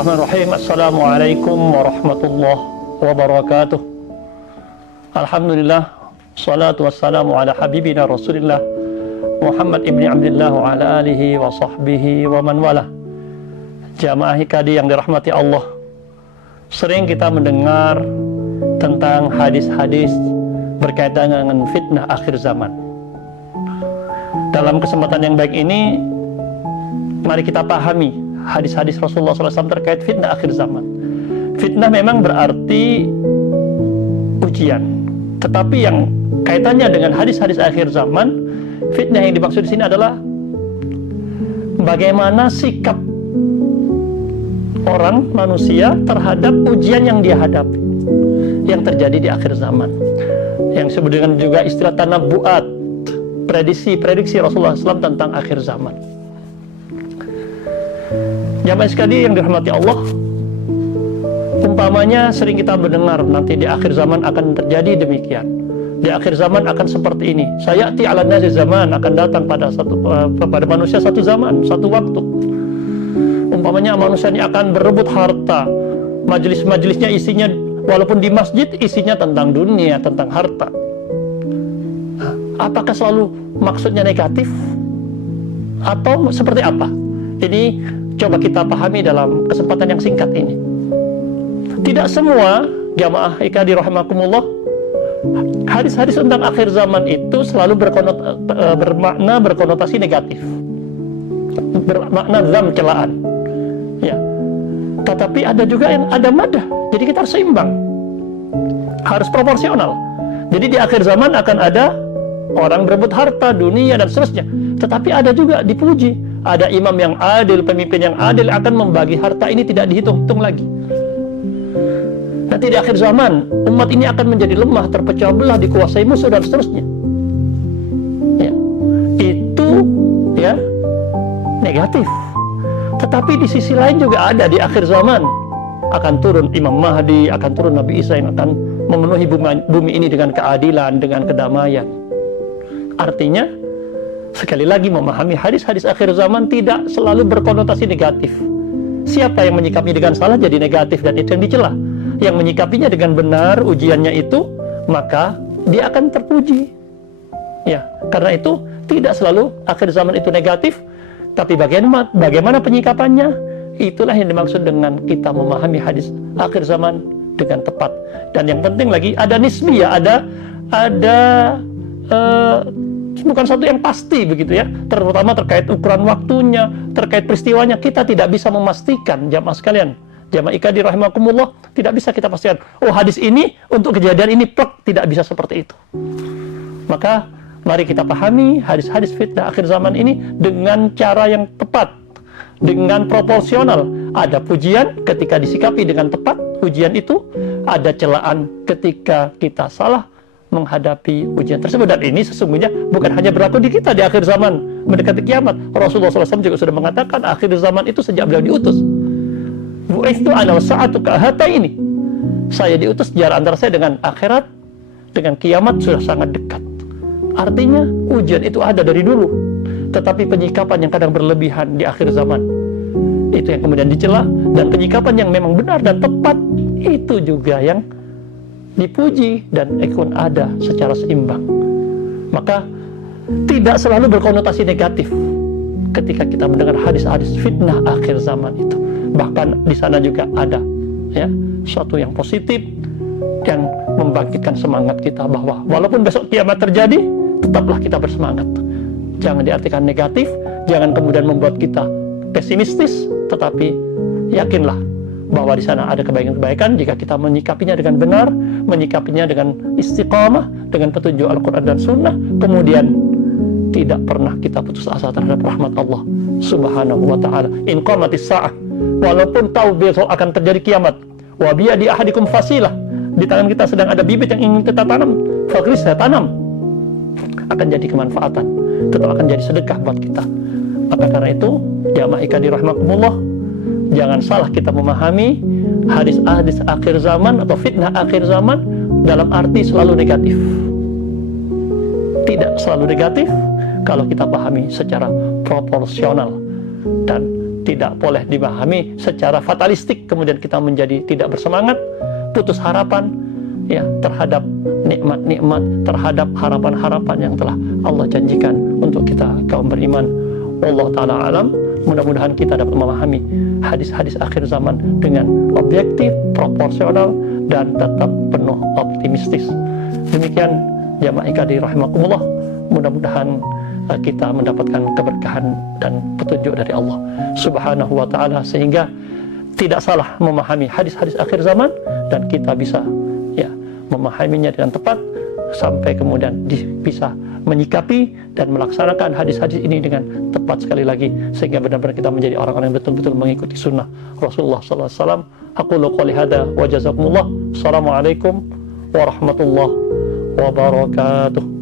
Bismillahirrahmanirrahim. Assalamualaikum warahmatullahi wabarakatuh. Alhamdulillah, salatu wassalamu ala habibina Rasulillah Muhammad ibni Abdillah wa ala alihi wa sahbihi wa man wala. Jamaah IKADI yang dirahmati Allah, sering kita mendengar tentang hadis-hadis berkaitan dengan fitnah akhir zaman. Dalam kesempatan yang baik ini, mari kita pahami hadis-hadis Rasulullah SAW terkait fitnah akhir zaman. Fitnah memang berarti ujian, tetapi yang kaitannya dengan hadis-hadis akhir zaman, fitnah yang dimaksud di sini adalah bagaimana sikap orang, manusia terhadap ujian yang dia hadapi, yang terjadi di akhir zaman, yang disebut dengan juga istilah tanabbu'at, prediksi Rasulullah SAW tentang akhir zaman. Jamaah sekali yang dirahmati Allah, umpamanya sering kita mendengar nanti di akhir zaman akan terjadi demikian, di akhir zaman akan seperti ini. Sayati ala nasi zaman, akan datang pada manusia satu zaman, satu waktu. Umpamanya manusia ini akan berebut harta, majelis-majelisnya isinya, walaupun di masjid isinya tentang dunia, tentang harta. Apakah selalu maksudnya negatif atau seperti apa? Ini coba kita pahami dalam kesempatan yang singkat ini. Tidak semua jamaah IKADI rahimakumullah, hadis-hadis tentang akhir zaman itu selalu bermakna berkonotasi negatif, bermakna dzam, celaan, ya. Tetapi ada juga yang ada madah. Jadi kita harus seimbang, harus proporsional. Jadi di akhir zaman akan ada orang berebut harta, dunia dan seterusnya. Tetapi ada juga dipuji. Ada imam yang adil, pemimpin yang adil akan membagi harta ini tidak dihitung-hitung lagi. Nanti di akhir zaman, umat ini akan menjadi lemah, terpecah belah, dikuasai musuh dan seterusnya. Ya. Itu ya negatif. Tetapi di sisi lain juga ada, di akhir zaman akan turun Imam Mahdi, akan turun Nabi Isa yang akan memenuhi bumi ini dengan keadilan, dengan kedamaian. Artinya, sekali lagi memahami hadis-hadis akhir zaman tidak selalu berkonotasi negatif. Siapa yang menyikapinya dengan salah jadi negatif dan itu yang dicela. Yang menyikapinya dengan benar, ujiannya itu, maka dia akan terpuji. Ya, karena itu tidak selalu akhir zaman itu negatif, tapi bagaimana penyikapannya, itulah yang dimaksud dengan kita memahami hadis akhir zaman dengan tepat. Dan yang penting lagi ada nisbiyah, ada bukan satu yang pasti begitu ya, terutama terkait ukuran waktunya, terkait peristiwanya, kita tidak bisa memastikan. Jamaah sekalian, jamaah IKADI rahimakumullah, tidak bisa kita pastikan, oh hadis ini untuk kejadian ini plek, tidak bisa seperti itu. Maka mari kita pahami hadis-hadis fitnah akhir zaman ini dengan cara yang tepat, dengan proporsional. Ada pujian ketika disikapi dengan tepat ujian itu, ada celaan ketika kita salah menghadapi ujian tersebut. Dan ini sesungguhnya bukan hanya berlaku di kita di akhir zaman mendekati kiamat. Rasulullah SAW juga sudah mengatakan akhir zaman itu sejak beliau diutus, bu'itsu ana wasa'atu kahataini, saya diutus jarak antara saya dengan akhirat, dengan kiamat sudah sangat dekat. Artinya ujian itu ada dari dulu, tetapi penyikapan yang kadang berlebihan di akhir zaman itu yang kemudian dicela, dan penyikapan yang memang benar dan tepat itu juga yang dipuji dan ikut ada secara seimbang. Maka tidak selalu berkonotasi negatif ketika kita mendengar hadis-hadis fitnah akhir zaman itu. Bahkan di sana juga ada ya suatu yang positif yang membangkitkan semangat kita bahwa walaupun besok kiamat terjadi, tetaplah kita bersemangat. Jangan diartikan negatif, jangan kemudian membuat kita pesimistis, tetapi yakinlah bahwa di sana ada kebaikan-kebaikan jika kita menyikapinya dengan benar, menyikapinya dengan istiqamah, dengan petunjuk Al-Quran dan Sunnah, kemudian tidak pernah kita putus asa terhadap rahmat Allah Subhanahu wa ta'ala. In qamatis sa'ah, walaupun tahu besok akan terjadi kiamat, wa biyadi ahadikum fasilah, di tangan kita sedang ada bibit yang ingin kita tanam, fagris, saya tanam, akan jadi kemanfaatan, tetap akan jadi sedekah buat kita. Maka karena itu, jamaah IKADI rahimakumullah, jangan salah kita memahami hadis-hadis akhir zaman atau fitnah akhir zaman dalam arti selalu negatif. Tidak selalu negatif kalau kita pahami secara proporsional dan tidak boleh dipahami secara fatalistik, kemudian kita menjadi tidak bersemangat, putus harapan ya terhadap nikmat-nikmat, terhadap harapan-harapan yang telah Allah janjikan untuk kita kaum beriman. Wallahu taala alam. Mudah-mudahan kita dapat memahami hadis-hadis akhir zaman dengan objektif, proporsional, dan tetap penuh optimistis. Demikian jamaah IKD rahimakumullah. Mudah-mudahan kita mendapatkan keberkahan dan petunjuk dari Allah Subhanahu wa taala, sehingga tidak salah memahami hadis-hadis akhir zaman, dan kita bisa ya memahaminya dengan tepat, sampai kemudian bisa menyikapi dan melaksanakan hadis-hadis ini dengan tepat sekali lagi, sehingga benar-benar kita menjadi orang-orang yang betul-betul mengikuti sunnah Rasulullah sallallahu alaihi wasallam. Aqulu qouli hadza wa jazakumullah. Assalamualaikum warahmatullahi wabarakatuh.